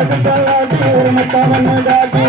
ஒரு முத்தாமன்னு காட்டி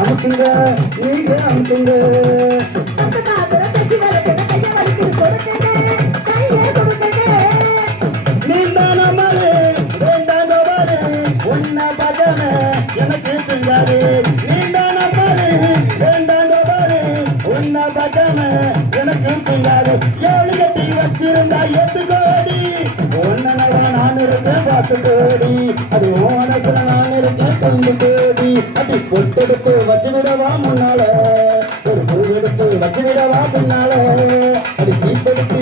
அமுக்குங்க நீங்க அமுக்குங்க எனக்கு திங்காது நீண்டான பாரு வேண்டாங்க பாரு உன்ன பஜம எனக்கு திங்காது ஏழு கட்டி வச்சிருந்தா 8 கோடி ஒன்னவா நான் இருக்கேன் 10 கோடி அது ஓனத்துல நான் இருக்கேன் 2 கோடி அது பொட்டெடுத்து வச்சு விடவா முன்னால ஒரு பூ எடுத்து வச்சு விடவா பின்னால அது சீப்பெடுத்து